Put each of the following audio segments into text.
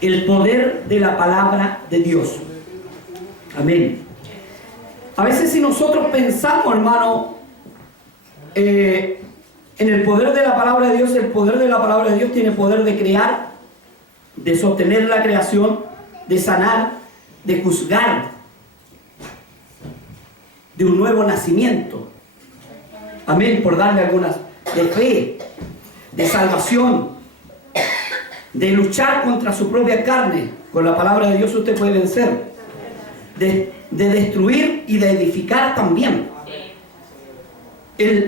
el poder de la palabra de Dios. Amén. A veces si nosotros pensamos, hermano, en el poder de la palabra de Dios, el poder de la palabra de Dios tiene poder de crear, de sostener la creación, de sanar, de juzgar, de un nuevo nacimiento. Amén, por darle algunas, de fe, de salvación, de luchar contra su propia carne. Con la palabra de Dios usted puede vencer. De destruir y de edificar también.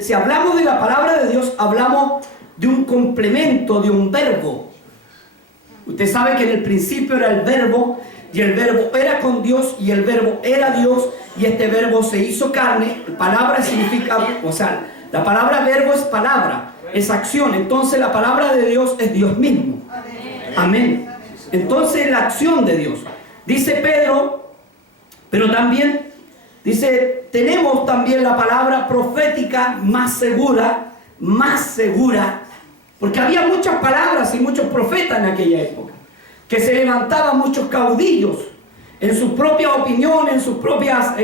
Si hablamos de la palabra de Dios, hablamos de un complemento, de un verbo. Usted sabe que en el principio era el verbo, y el verbo era con Dios, y el verbo era Dios, y este verbo se hizo carne. Palabra significa, o sea, la palabra verbo es palabra, es acción. Entonces la palabra de Dios es Dios mismo. Amén. Entonces la acción de Dios. Dice Pedro, pero también dice, tenemos también la palabra profética más segura, porque había muchas palabras y muchos profetas en aquella época, que se levantaban muchos caudillos en su propia opinión, en sus propias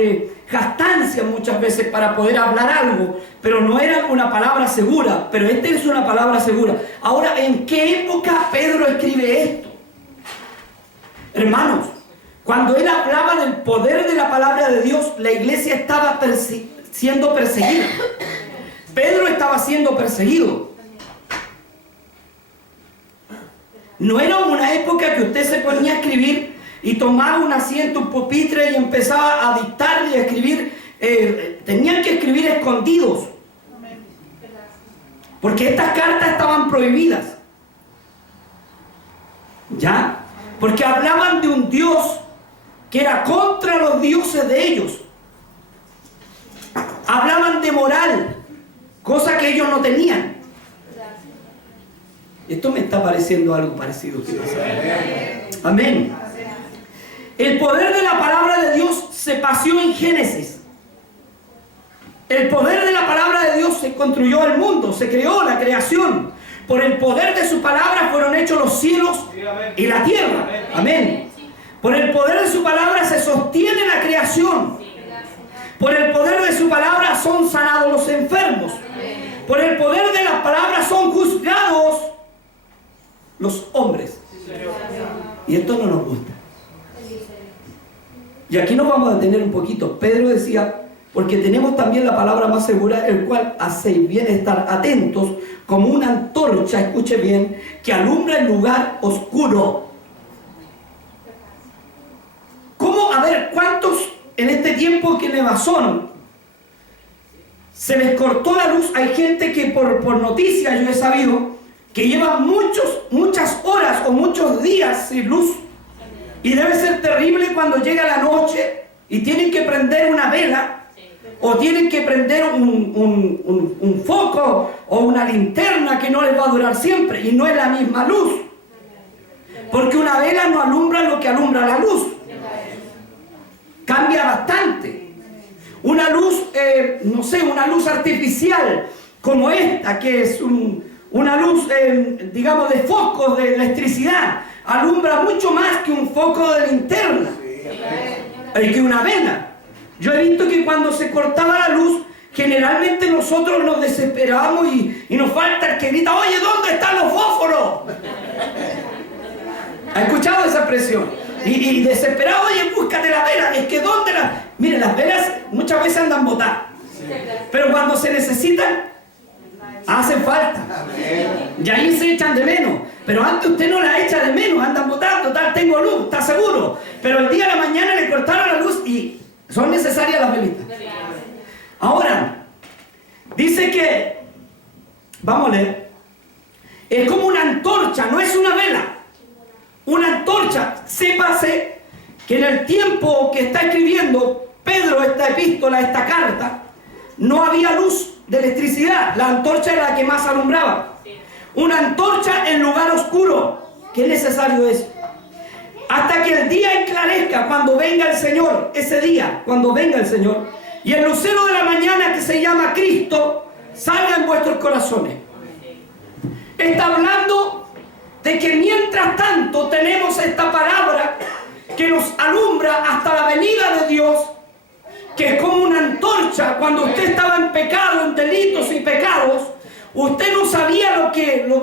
jactancias muchas veces para poder hablar algo, pero no era una palabra segura. Pero esta es una palabra segura. Ahora, ¿en qué época Pedro escribe esto? Hermanos, cuando él hablaba del poder de la palabra de Dios, la iglesia estaba siendo perseguida. Pedro estaba siendo perseguido. No era una época que usted se ponía a escribir y tomaba un asiento, un pupitre y empezaba a dictar y a escribir. Tenían que escribir escondidos, porque estas cartas estaban prohibidas. ¿Ya? Porque hablaban de un Dios que era contra los dioses de ellos. Hablaban de moral, cosa que ellos no tenían. Esto me está pareciendo algo parecido. Amén. El poder de la palabra de Dios se paseó en Génesis. El poder de la palabra de Dios se construyó el mundo, se creó la creación. Por el poder de su palabra fueron hechos los cielos y la tierra. Amén. Por el poder de su palabra se sostiene la creación. Por el poder de su palabra son sanados los enfermos. Por el poder de las palabras son juzgados los hombres. Y esto no nos gusta. Y aquí nos vamos a detener un poquito. Pedro decía, porque tenemos también la palabra más segura, el cual hacéis bien estar atentos como una antorcha, escuche bien, que alumbra el lugar oscuro. ¿Cómo? A ver, ¿cuántos en este tiempo que nevazón se les cortó la luz? Hay gente que por noticias yo he sabido que lleva muchas horas o muchos días sin luz. Y debe ser terrible cuando llega la noche y tienen que prender una vela o tienen que prender un foco o una linterna que no les va a durar siempre y no es la misma luz. Porque una vela no alumbra lo que alumbra la luz. Cambia bastante. Una luz, no sé, una luz artificial como esta, que es una luz, digamos, de focos de electricidad, alumbra mucho más que un foco de linterna, que una vela. Yo he visto que cuando se cortaba la luz, generalmente nosotros nos desesperamos y nos falta el que grita, oye, ¿dónde están los fósforos? ¿Ha escuchado esa expresión? Y desesperado, oye, búscate la vela. Es que ¿dónde la...? Miren, las velas muchas veces andan botadas, pero cuando se necesitan, hacen falta. Y ahí se echan de menos. Pero antes usted no la echa de menos, andan botando, tal, tengo luz, está seguro. Pero el día de la mañana le cortaron la luz y son necesarias las velitas. Ahora, dice que, vamos a leer, es como una antorcha, no es una vela. Una antorcha. Sépase que en el tiempo que está escribiendo Pedro esta epístola, esta carta, no había luz de electricidad. La antorcha era la que más alumbraba. Una antorcha en lugar oscuro. ¿Qué necesario es? Hasta que el día esclarezca, cuando venga el Señor. Ese día, cuando venga el Señor, y el lucero de la mañana, que se llama Cristo, salga en vuestros corazones. Está hablando de que mientras tanto tenemos esta que nos alumbra hasta la venida de Dios, que es como una antorcha. Cuando usted estaba en pecado, en delitos y pecados, usted no sabía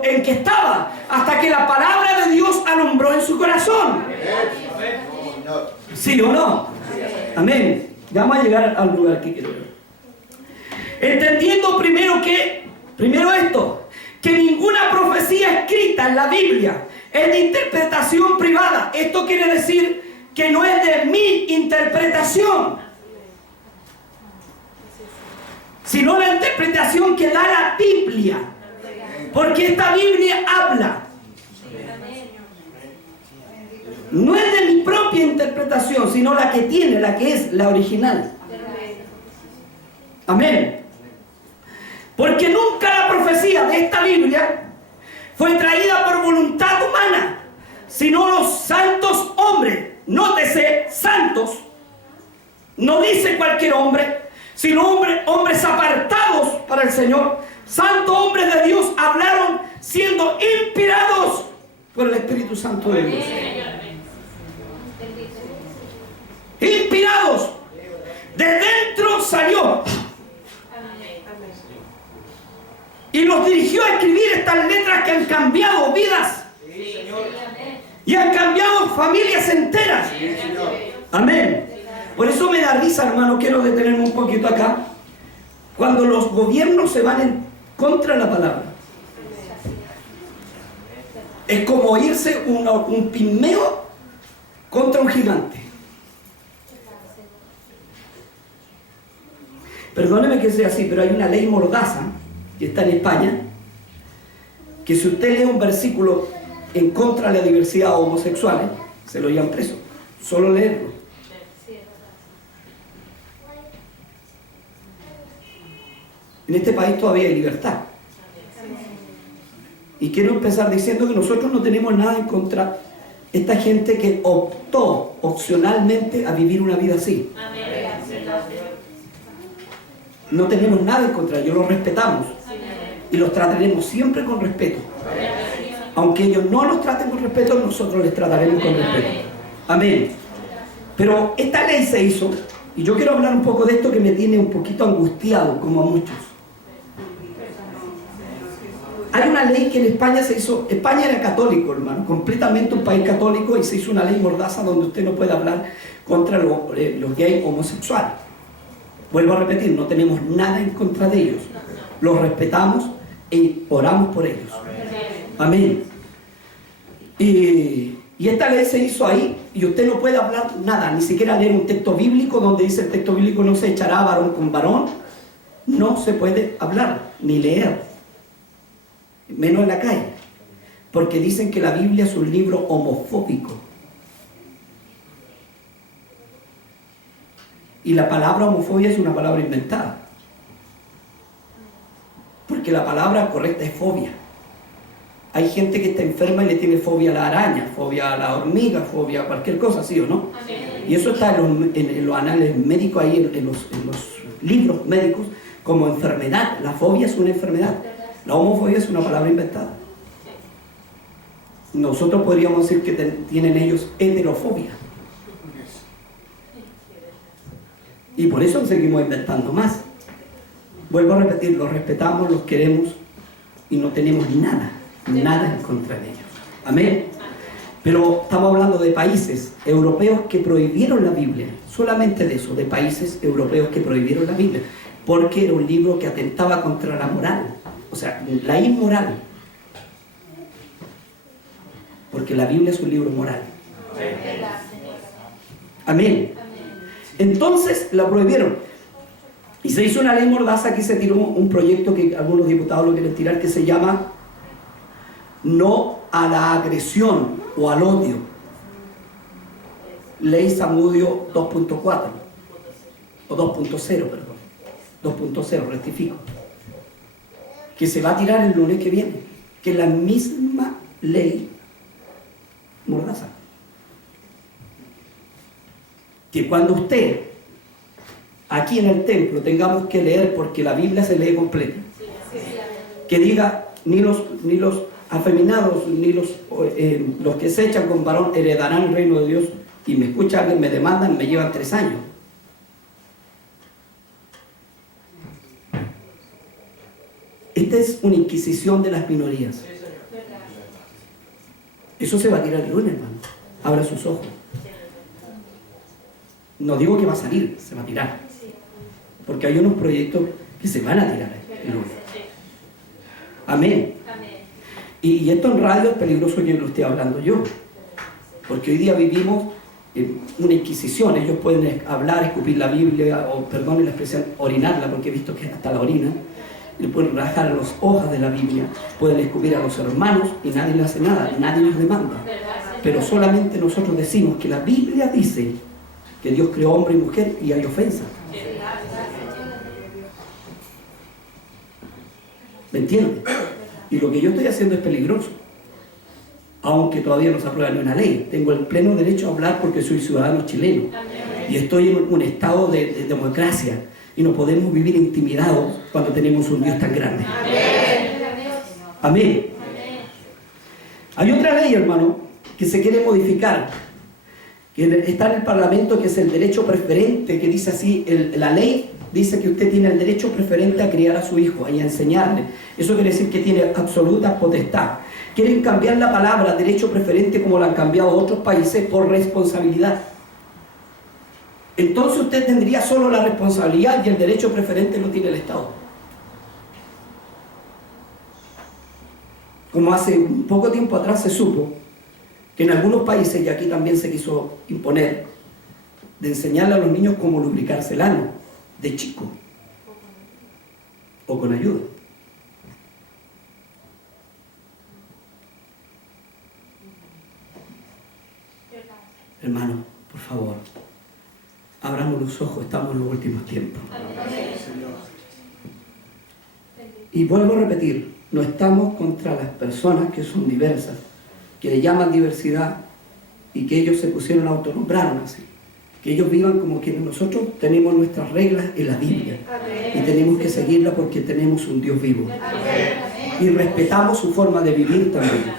en qué estaba, hasta que la palabra de Dios alumbró en su corazón. ¿Sí o no? Amén. Ya vamos a llegar al lugar que quiero ver. Entendiendo primero esto, que ninguna profecía escrita en la Biblia es de interpretación privada. Esto quiere decir que no es de mi interpretación, sino la interpretación que da la Biblia. Porque esta Biblia habla. No es de mi propia interpretación, sino la que es la original. Amén. Porque nunca la profecía de esta Biblia fue traída por voluntad humana, sino los santos hombres. Nótese, santos. No dice cualquier hombre, sino hombres apartados para el Señor. Santos hombres de Dios hablaron siendo inspirados por el Espíritu Santo de Dios. Inspirados. De dentro salió. Y los dirigió a escribir estas letras que han cambiado vidas. Y han cambiado familias enteras. Amén. Por eso me da risa, hermano, quiero detenerme un poquito acá. Cuando los gobiernos se van en contra de la palabra. Es como irse un pigmeo contra un gigante. Perdóneme que sea así, pero hay una ley mordaza que está en España, que si usted lee un versículo en contra de la diversidad homosexual, se lo llevan preso. Solo leerlo. En este país todavía hay libertad. Y quiero empezar diciendo que nosotros no tenemos nada en contra de esta gente que optó opcionalmente a vivir una vida así. No tenemos nada en contra, ellos los respetamos y los trataremos siempre con respeto. Aunque ellos no nos traten con respeto, nosotros les trataremos con respeto. Amén. Pero esta ley se hizo, y yo quiero hablar un poco de esto que me tiene un poquito angustiado, como a muchos. Hay una ley que en España se hizo. España era católico, hermano, completamente un país católico, y se hizo una ley mordaza donde usted no puede hablar contra los gays homosexuales. Vuelvo a repetir, no tenemos nada en contra de ellos. Los respetamos y oramos por ellos. Amén. Y esta ley se hizo ahí, y usted no puede hablar nada, ni siquiera leer un texto bíblico donde dice el texto bíblico no se echará varón con varón. No se puede hablar, ni leer, menos en la calle, porque dicen que la Biblia es un libro homofóbico. Y la palabra homofobia es una palabra inventada, porque la palabra correcta es fobia. Hay gente que está enferma y le tiene fobia a la araña, fobia a la hormiga, fobia a cualquier cosa, ¿sí o no? Y eso está en los anales médicos, ahí en los libros médicos, como enfermedad. La fobia es una enfermedad. La homofobia es una palabra inventada. Nosotros podríamos decir que tienen ellos heterofobia. Y por eso seguimos inventando más. Vuelvo a repetir, los respetamos, los queremos y no tenemos nada en contra de ellos. Amén. Pero estamos hablando de países europeos que prohibieron la Biblia. Solamente de eso, de países europeos que prohibieron la Biblia. Porque era un libro que atentaba contra la moral. O sea, la inmoral. Porque la Biblia es un libro moral. Amén. Entonces la prohibieron. Y se hizo una ley mordaza. Aquí se tiró un proyecto que algunos diputados lo quieren tirar, que se llama No a la agresión o al odio. Ley Zamudio 2.4 o 2.0, perdón. 2.0, rectifico. Que se va a tirar el lunes que viene. Que es la misma ley mordaza. Que cuando usted, aquí en el templo, tengamos que leer, porque la Biblia se lee completa, que diga, ni los afeminados, ni los que se echan con varón heredarán el reino de Dios, y me escucha alguien, me demandan, me llevan 3 años. Esta es una inquisición de las minorías. Eso se va a tirar el lunes, hermano. Abra sus ojos. No digo que va a salir, se va a tirar. Porque hay unos proyectos que se van a tirar el lunes. Amén. Y esto en radio es peligroso que lo esté hablando yo. Porque hoy día vivimos una inquisición. Ellos pueden hablar, escupir la Biblia, o perdonen la expresión, orinarla, porque he visto que hasta la orina. Le pueden rajar las hojas de la Biblia, pueden escupir a los hermanos y nadie le hace nada, nadie les demanda. Pero solamente nosotros decimos que la Biblia dice que Dios creó hombre y mujer y hay ofensa. ¿Me entiendes? Y lo que yo estoy haciendo es peligroso. Aunque todavía no se aprueba ni una ley. Tengo el pleno derecho a hablar porque soy ciudadano chileno. Y estoy en un estado de democracia. Y no podemos vivir intimidados cuando tenemos un Dios tan grande. Amén. Hay otra ley, hermano, que se quiere modificar. Que está en el Parlamento, que es el derecho preferente, que dice así, la ley dice que usted tiene el derecho preferente a criar a su hijo y a enseñarle. Eso quiere decir que tiene absoluta potestad. Quieren cambiar la palabra derecho preferente, como la han cambiado otros países, por responsabilidad. Entonces usted tendría solo la responsabilidad y el derecho preferente lo tiene el Estado. Como hace un poco tiempo atrás se supo que en algunos países, y aquí también se quiso imponer, de enseñarle a los niños cómo lubricarse el ano, de chico, o con ayuda. Hermano, por favor, abramos los ojos, estamos en los últimos tiempos. Y vuelvo a repetir, no estamos contra las personas que son diversas, que le llaman diversidad y que ellos se pusieron a autonombraron así. Que ellos vivan como que nosotros tenemos nuestras reglas en la Biblia y tenemos que seguirla porque tenemos un Dios vivo. Y respetamos su forma de vivir también.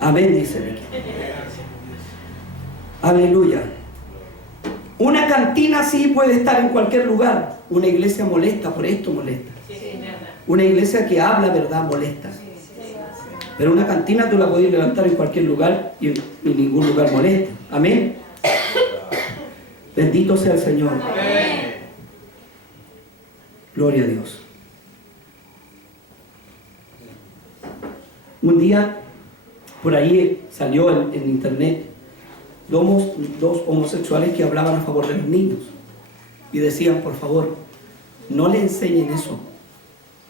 Amén, dice aquí. Aleluya. Una cantina sí puede estar en cualquier lugar. Una iglesia molesta, por esto molesta. Una iglesia que habla verdad molesta. Pero una cantina tú la podés levantar en cualquier lugar y en ningún lugar molesta. Amén. Bendito sea el Señor. Amén. Gloria a Dios. Un día por ahí salió en internet dos homosexuales que hablaban a favor de los niños y decían, por favor, no le enseñen eso,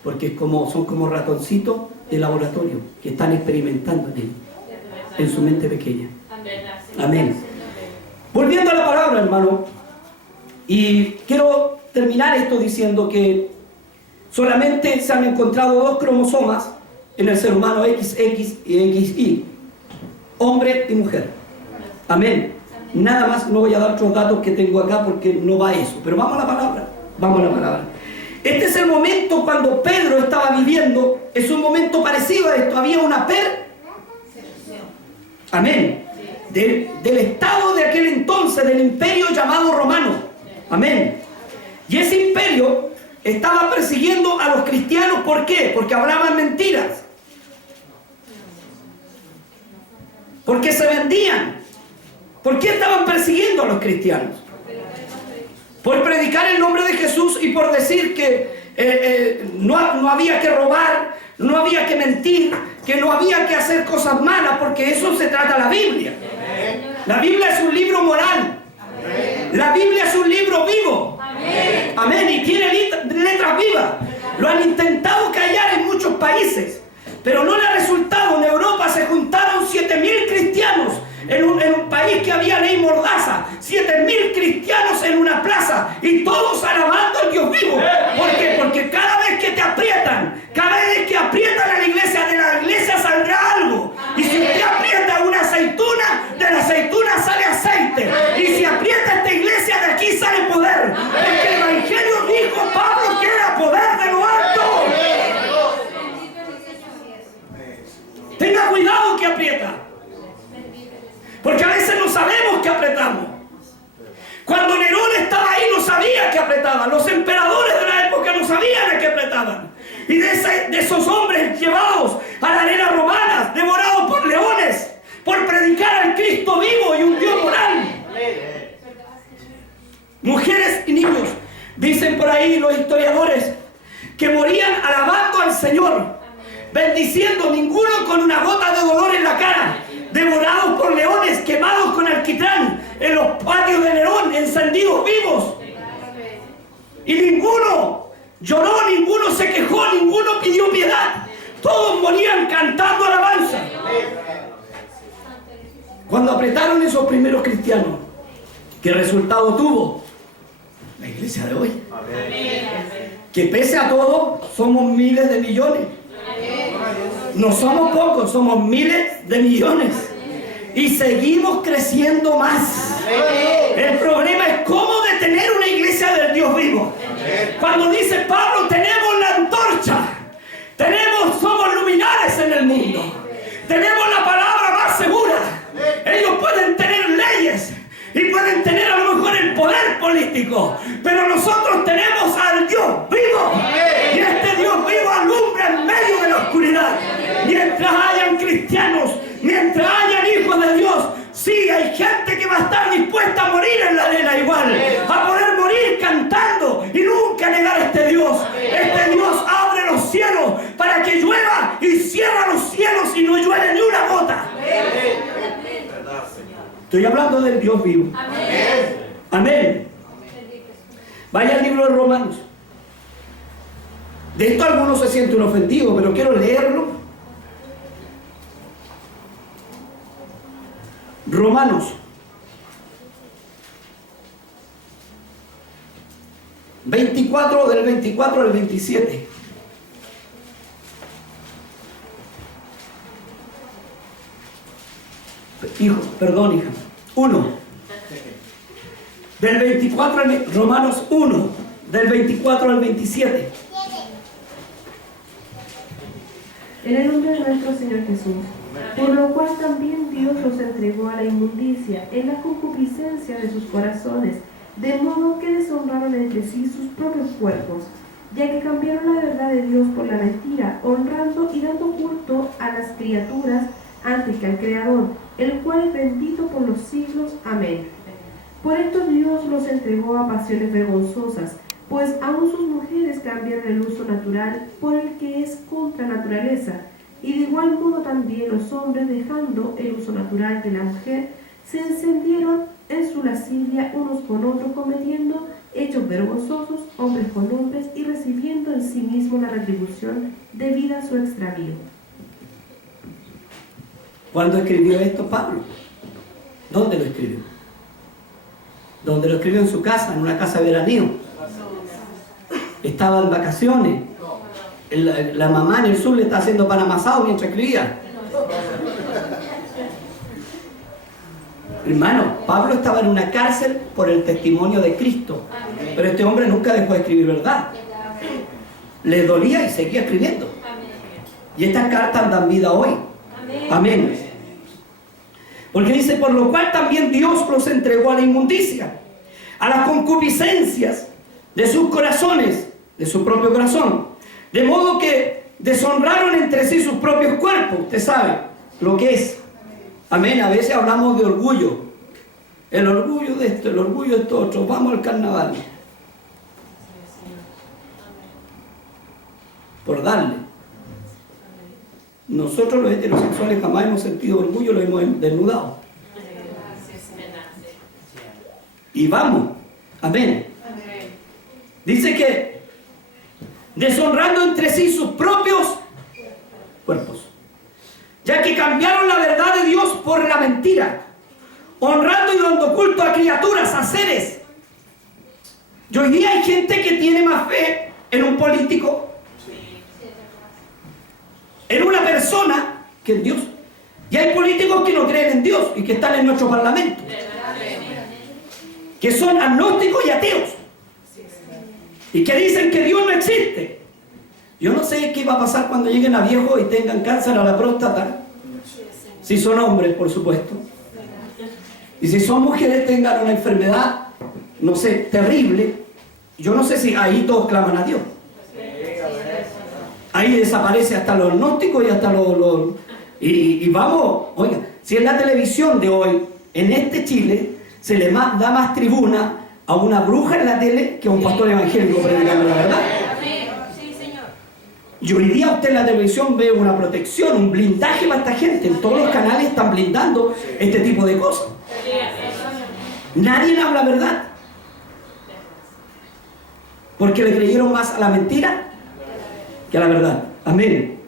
porque son como ratoncitos de laboratorio que están experimentando en él, en su mente pequeña. Amén. Volviendo a la palabra, hermano, y quiero terminar esto diciendo que solamente se han encontrado 2 cromosomas en el ser humano, XX y XY, hombre y mujer. Amén. Nada más, no voy a dar otros datos que tengo acá porque no va a eso, pero vamos a la palabra. Vamos a la palabra. Este es el momento cuando Pedro estaba viviendo, es un momento parecido a esto, había una amén. Del estado de aquel entonces, del imperio llamado romano. Amén. Y ese imperio estaba persiguiendo a los cristianos. ¿Por qué? Porque hablaban mentiras. Porque se vendían. ¿Por qué estaban persiguiendo a los cristianos? Por predicar el nombre de Jesús y por decir que no había que robar, no había que mentir, que no había que hacer cosas malas, porque eso se trata la Biblia. La Biblia es un libro moral. La Biblia es un libro vivo. Amén. Y tiene letras vivas. Lo han intentado callar en muchos países, pero no le ha resultado. En Europa se juntaron 7.000 cristianos en un país que había ley mordaza. 7.000 cristianos en una plaza y todos alabando al Dios vivo. ¿Por qué? Porque cada vez que te aprietan, cada vez que aprietan a la iglesia, de la iglesia saldrá algo. Y si usted aprieta una aceituna, de la aceituna sale aceite. Y si aprieta esta iglesia, de aquí sale poder. Porque el Evangelio dijo Pablo que era poder de lo alto. Tenga cuidado que aprieta. Porque a veces no sabemos que apretamos. Cuando Nerón estaba ahí no sabía que apretaban. Los emperadores de la época no sabían a qué apretaban. Y de esos hombres llevados a la arena romana, devorados por leones, por predicar al Cristo vivo y un Dios moral. Mujeres y niños, dicen por ahí los historiadores, que morían alabando al Señor, bendiciendo, ninguno con una gota de dolor en la cara, devorados por leones, quemados con alquitrán en los patios de Nerón, encendidos vivos. Y ninguno lloró, ninguno se quejó, ninguno pidió piedad. Todos morían cantando alabanza. Cuando apretaron esos primeros cristianos, ¿qué resultado tuvo? La iglesia de hoy. Que pese a todo, somos miles de millones. No somos pocos, somos miles de millones. Y seguimos creciendo más. El problema es cómo detener una iglesia del Dios vivo. Cuando dice Pablo, tenemos la antorcha. Somos luminares en el mundo. Tenemos la palabra más segura. Ellos pueden tener leyes y pueden tener a lo mejor el poder político, pero nosotros tenemos al Dios vivo. Y este Dios vivo alumbra en medio de la oscuridad. Mientras hayan cristianos, mientras hayan hijos de Dios, sí, hay gente que va a estar dispuesta a morir en la arena igual, a poder morir cantando y nunca negar a este Dios. Este Dios abre los cielos para que llueva y cierra los cielos y no llueve ni una gota. Estoy hablando del Dios vivo. Amén. Vaya al libro de Romanos. De esto algunos se sienten ofendidos, pero quiero leerlo. Romanos 24, del 24 al 27. Perdón, hija. 1. Del 24 al Romanos 1, del 24 al 27. En el nombre de nuestro Señor Jesús, por lo cual también Dios los entregó a la inmundicia en la concupiscencia de sus corazones, de modo que deshonraron entre sí sus propios cuerpos, ya que cambiaron la verdad de Dios por la mentira, honrando y dando culto a las criaturas antes que al Creador, el cual es bendito por los siglos. Amén. Por esto Dios los entregó a pasiones vergonzosas, pues aún sus mujeres cambiaron el uso natural por el que es contra naturaleza, y de igual modo también los hombres, dejando el uso natural de la mujer, se encendieron en su lascivia unos con otros, cometiendo hechos vergonzosos, hombres con hombres, y recibiendo en sí mismo la retribución debida a su extravío. ¿Cuándo escribió esto Pablo? ¿Dónde lo escribió? ¿Dónde lo escribió? En su casa, en una casa de veraneo. Estaba en vacaciones. La mamá en el sur le está haciendo pan amasado mientras escribía. Hermano, Pablo estaba en una cárcel por el testimonio de Cristo. Pero este hombre nunca dejó de escribir verdad. Le dolía y seguía escribiendo. Y estas cartas dan vida hoy. Amén. Porque dice, por lo cual también Dios los entregó a la inmundicia, a las concupiscencias de sus corazones, de su propio corazón, de modo que deshonraron entre sí sus propios cuerpos. Usted sabe lo que es. Amén. A veces hablamos de orgullo. El orgullo de esto, el orgullo de esto otro. Vamos al carnaval. Por darle. Nosotros los heterosexuales jamás hemos sentido orgullo, lo hemos desnudado. Y vamos. Amén. Dice que deshonrando entre sí sus propios cuerpos, ya que cambiaron la verdad de Dios por la mentira, honrando y dando culto a criaturas, a seres. Y hoy día hay gente que tiene más fe en un político, en una persona, que en Dios. Y hay políticos que no creen en Dios y que están en nuestro parlamento, que son agnósticos y ateos, y que dicen que Dios no existe. Yo no sé qué va a pasar cuando lleguen a viejos y tengan cáncer a la próstata, si son hombres, por supuesto. Y si son mujeres tengan una enfermedad, no sé, terrible, yo no sé si ahí todos claman a Dios. Ahí desaparece hasta los gnósticos y hasta y vamos, oiga, si en la televisión de hoy, en este Chile, se le da más tribuna a una bruja en la tele que a un pastor evangélico predicando la verdad. Y hoy día usted en la televisión ve una protección, un blindaje para esta gente. En todos los canales están blindando este tipo de cosas. Nadie habla verdad. Porque le creyeron más a la mentira que a la verdad. Amén.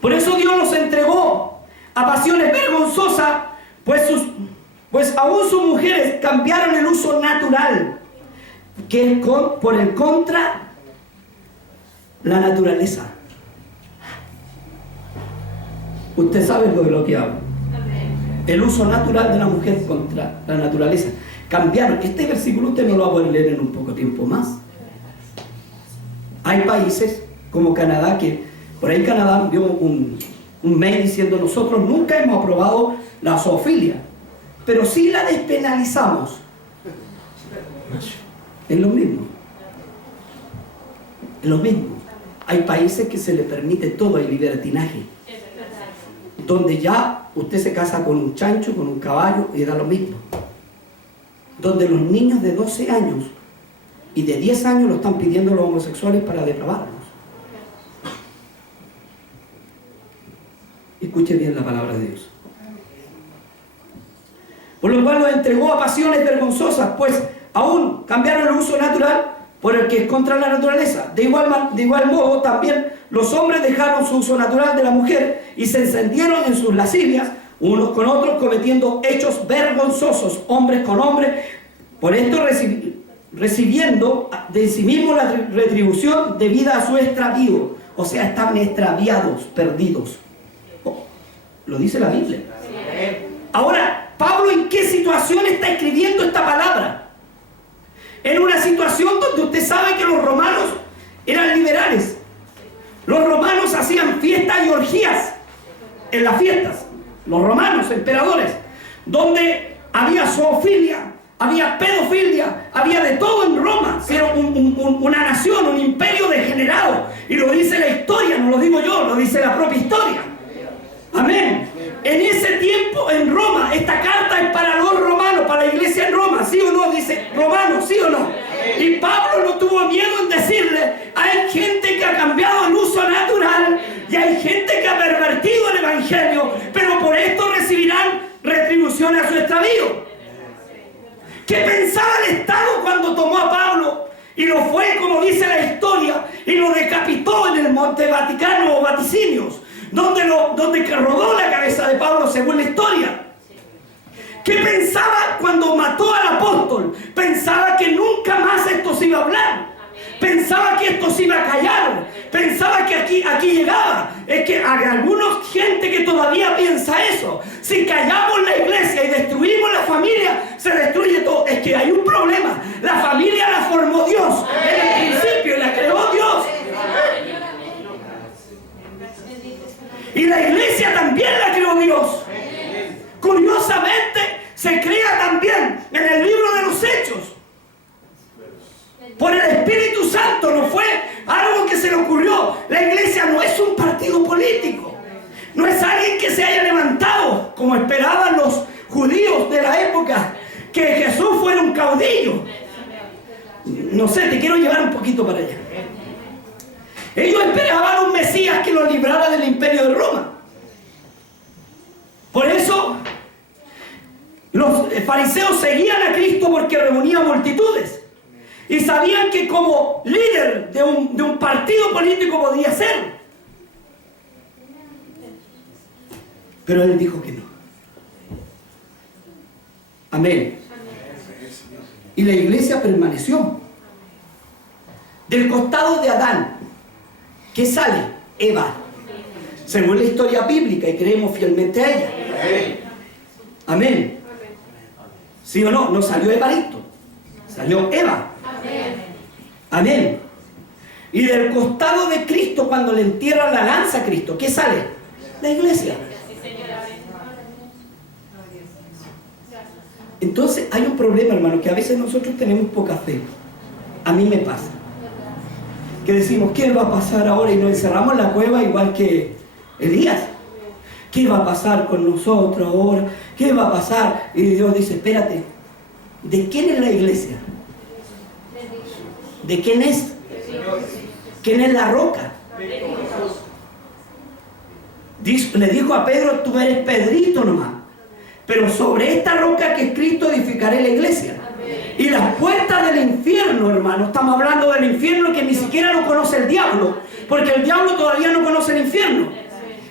Por eso Dios los entregó a pasiones vergonzosas, pues aún sus mujeres cambiaron el uso natural, que es por el contra la naturaleza. Usted sabe de lo que hablo. El uso natural de la mujer contra la naturaleza. Cambiaron. Este versículo usted no lo va a poder leer en un poco tiempo más. Hay países como Canadá, que por ahí Canadá dio un mail diciendo: nosotros nunca hemos aprobado la zoofilia, pero sí la despenalizamos. Es lo mismo. Es lo mismo. Hay países que se le permite todo, hay libertinaje, donde ya usted se casa con un chancho, con un caballo, y da lo mismo. Donde los niños de 12 años y de 10 años lo están pidiendo los homosexuales para depravarlos. Escuche bien la palabra de Dios. Por lo cual los entregó a pasiones vergonzosas, pues aún cambiaron el uso natural por el que es contra la naturaleza. De igual modo, también los hombres dejaron su uso natural de la mujer y se encendieron en sus lascivias, unos con otros, cometiendo hechos vergonzosos, hombres con hombres, por esto recibiendo de sí mismo la retribución debida a su extravío. O sea, estaban extraviados, perdidos. Lo dice la Biblia. Ahora, Pablo, ¿en qué situación está escribiendo esta palabra? En una situación donde usted sabe que los romanos eran liberales. Los romanos hacían fiestas y orgías en las fiestas. Los romanos, emperadores, donde había zoofilia, había pedofilia, había de todo en Roma. Era una nación, un imperio degenerado. Y lo dice la historia, no lo digo yo, lo dice la propia historia. Amén. En ese tiempo en Roma, esta carta es para los romanos, para la iglesia en Roma, ¿sí o no? Dice romanos, ¿sí o no? Y Pablo no tuvo miedo en decirle: hay gente que ha cambiado el uso natural y hay gente que ha pervertido el evangelio, pero por esto recibirán retribución a su extravío. ¿Qué pensaba el Estado cuando tomó a Pablo y lo fue, como dice la historia, y lo decapitó en el Monte Vaticano o Vaticinios, donde que rodó la cabeza de Pablo según la historia? ¿Qué pensaba cuando mató al apóstol? Pensaba que nunca más esto se iba a hablar. Pensaba que esto se iba a callar. Pensaba que aquí llegaba. Es que hay alguna gente que todavía piensa eso. Si callamos la iglesia y destruimos la familia, se destruye todo. Es que hay un problema. La familia la formó Dios en el principio y la creó Dios. Y la iglesia también la creó Dios. Curiosamente, se crea también en el libro de los Hechos por el Espíritu Santo. No fue algo que se le ocurrió. La iglesia no es un partido político. No es alguien que se haya levantado, como esperaban los judíos de la época, que Jesús fuera un caudillo. No sé, te quiero llevar un poquito para allá. Ellos esperaban un Mesías que los librara del imperio de Roma. Por eso los fariseos seguían a Cristo, porque reunía multitudes y sabían que como líder de un partido político podía ser. Pero él dijo que no. Amén. Y la iglesia permaneció. Del costado de Adán, ¿qué sale? Eva. Según la historia bíblica, y creemos fielmente a ella. Amén. ¿Sí o no? No salió Evaristo, salió Eva. Amén. Y del costado de Cristo, cuando le entierran la lanza a Cristo, ¿qué sale? La iglesia. Entonces hay un problema, hermano, que a veces nosotros tenemos poca fe. A mí me pasa. Que decimos, ¿qué va a pasar ahora? Y nos encerramos en la cueva igual que Elías. ¿Qué va a pasar con nosotros ahora? ¿Qué va a pasar? Y Dios dice, espérate, ¿de quién es la iglesia? ¿De quién es? ¿Quién es la roca? Le dijo a Pedro, tú eres Pedrito nomás, pero sobre esta roca que es Cristo edificaré la iglesia. Y las puertas del infierno, hermano, estamos hablando del infierno que ni siquiera lo conoce el diablo, porque el diablo todavía no conoce el infierno.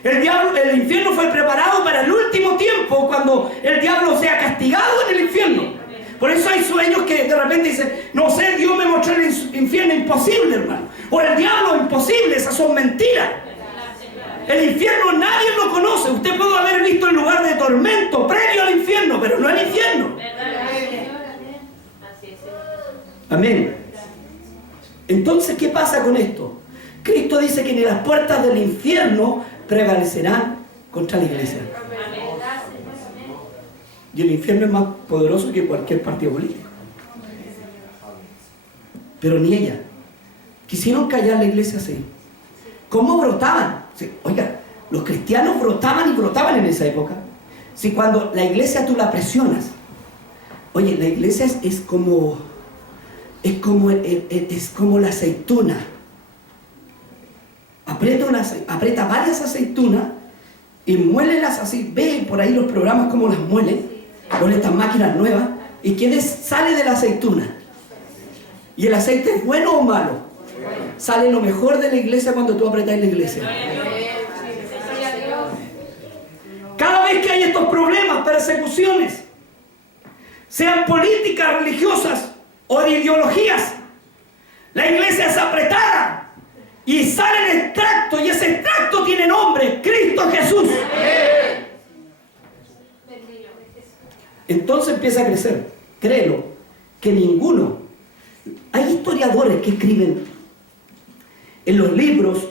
El infierno fue preparado para el último tiempo, cuando el diablo sea castigado en el infierno. Por eso hay sueños que de repente dicen, no sé, Dios me mostró el infierno. Imposible, hermano. O el diablo, imposible, esas son mentiras. El infierno nadie lo conoce. Usted puede haber visto el lugar de tormento previo al infierno, pero no el infierno. Amén. Entonces, ¿qué pasa con esto? Cristo dice que ni las puertas del infierno prevalecerán contra la iglesia. Y el infierno es más poderoso que cualquier partido político. Pero ni ella. Quisieron callar la iglesia así. ¿Cómo brotaban? Oiga, los cristianos brotaban y brotaban en esa época. Si cuando la iglesia tú la presionas, oye, la iglesia es como la aceituna. Aprieta varias aceitunas y muélelas así. Ve por ahí los programas como las muelen con estas máquinas nuevas. ¿Y qué sale de la aceituna? ¿Y el aceite es bueno o malo? Sale lo mejor de la iglesia cuando tú apretas la iglesia. Cada vez que hay estos problemas, persecuciones, sean políticas, religiosas o de ideologías, la iglesia es apretada. Y sale el extracto, y ese extracto tiene nombre, Cristo Jesús. Entonces empieza a crecer. Créelo, que ninguno. Hay historiadores que escriben en los libros,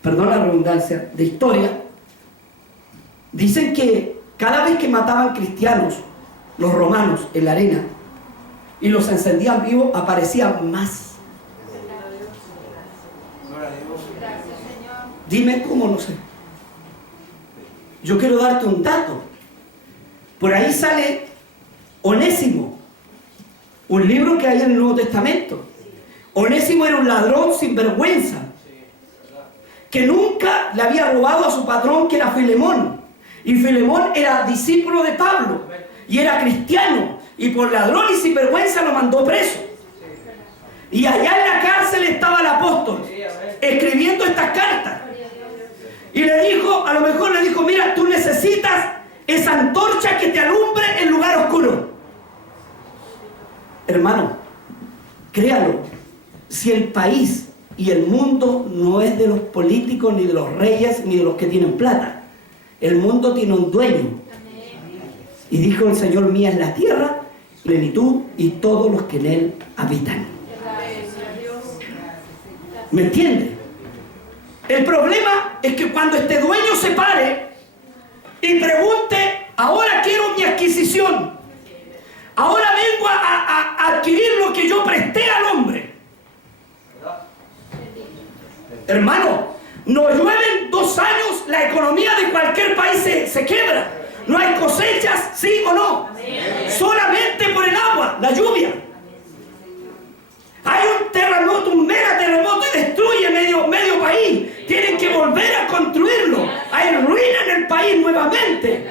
perdón la redundancia, de historia, dicen que cada vez que mataban cristianos, los romanos en la arena, y los encendían vivos, aparecían más. Dime cómo, no sé. Yo quiero darte un dato. Por ahí sale Onésimo, un libro que hay en el Nuevo Testamento. Onésimo era un ladrón sin vergüenza, que nunca le había robado a su patrón, que era Filemón. Y Filemón era discípulo de Pablo y era cristiano, y por ladrón y sin vergüenza lo mandó preso. Y allá en la cárcel estaba el apóstol escribiendo estas cartas. Y le dijo, a lo mejor le dijo, mira, tú necesitas esa antorcha que te alumbre el lugar oscuro. Hermano, créalo, si el país y el mundo no es de los políticos, ni de los reyes, ni de los que tienen plata, el mundo tiene un dueño. Y dijo el Señor, mía es la tierra, plenitud y todos los que en él habitan. ¿Me entiende? El problema es que cuando este dueño se pare y pregunte, ahora quiero mi adquisición, ahora vengo a adquirir lo que yo presté al hombre. Hermano, no llueven 2 años, la economía de cualquier país se quiebra. No hay cosechas, sí o no. Solamente por el agua, la lluvia. Hay un terremoto, un mega terremoto y destruye medio país. Tienen que volver a construirlo. Hay ruina en el país nuevamente.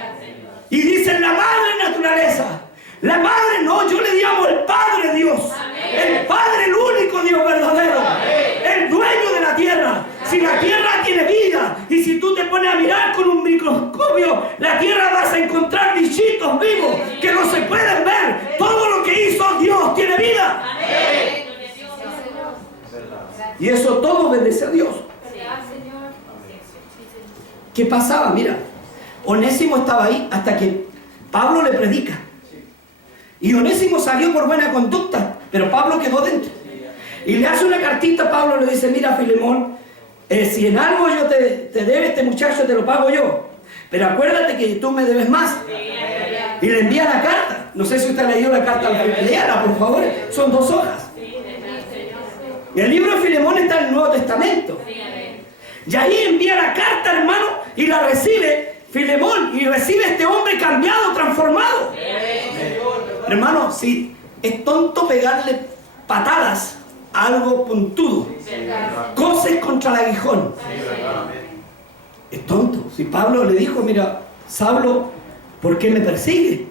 Y dicen la madre naturaleza. La madre no, yo le llamo el Padre Dios. El Padre, el único Dios verdadero. El dueño de la tierra. Si la tierra tiene vida, y si tú te pones a mirar con un microscopio, la tierra vas a encontrar bichitos vivos que no se pueden ver. Todo lo que hizo Dios tiene vida. Y eso todo obedece a Dios. ¿Qué pasaba? Mira, Onésimo estaba ahí hasta que Pablo le predica. Y Onésimo salió por buena conducta, pero Pablo quedó dentro. Y le hace una cartita a Pablo, le dice, mira Filemón, si en algo yo te debe este muchacho, te lo pago yo. Pero acuérdate que tú me debes más. Y le envía la carta. No sé si usted ha leído la carta, léala por favor, son 2 hojas. El libro de Filemón está en el Nuevo Testamento. Y ahí envía la carta, hermano, y la recibe Filemón, y recibe este hombre cambiado, transformado. Hermano, si es tonto pegarle patadas a algo puntudo, coces contra el aguijón. Es tonto. Si Pablo le dijo, mira, Saulo, ¿por qué me persigue?